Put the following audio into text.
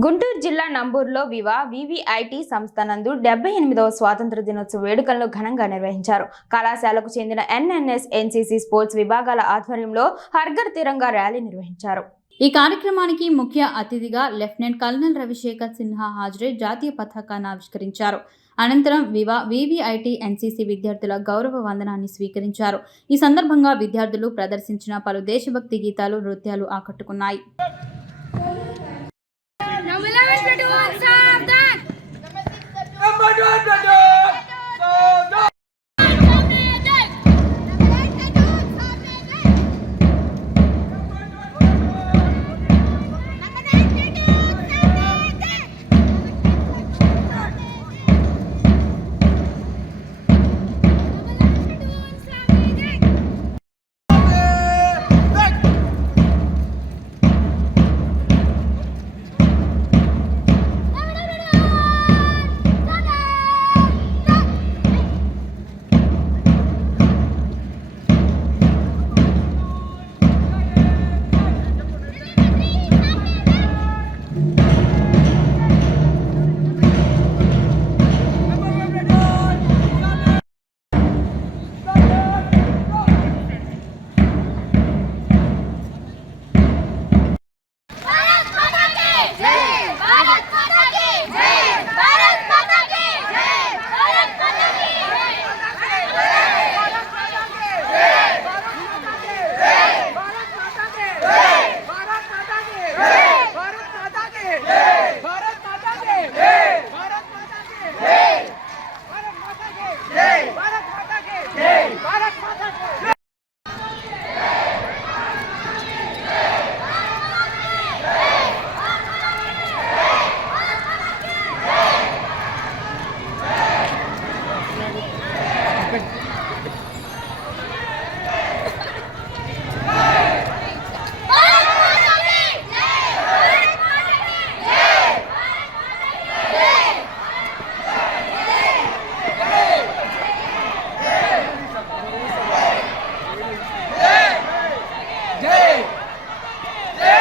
గుంటూరు జిల్లా నంబూరులో వివా వివిఐటి సంస్థ నందు డెబ్బై ఎనిమిదవ స్వాతంత్ర దినోత్సవ వేడుకలను ఘనంగా నిర్వహించారు. కళాశాలకు చెందిన ఎన్ఎన్ఎస్ ఎన్సీసీ స్పోర్ట్స్ విభాగాల ఆధ్వర్యంలో హర్ఘర్ తిరంగా ర్యాలీ నిర్వహించారు. ఈ కార్యక్రమానికి ముఖ్య అతిథిగా లెఫ్టినెంట్ కల్నల్ రవిశేఖర్ సిన్హా హాజరై జాతీయ పతాకాన్ని ఆవిష్కరించారు. అనంతరం వివా వివిఐటి ఎన్సీసీ విద్యార్థుల గౌరవ వందనాన్ని స్వీకరించారు. ఈ సందర్భంగా విద్యార్థులు ప్రదర్శించిన పలు దేశభక్తి గీతాలు నృత్యాలు ఆకట్టుకున్నాయి. everyone.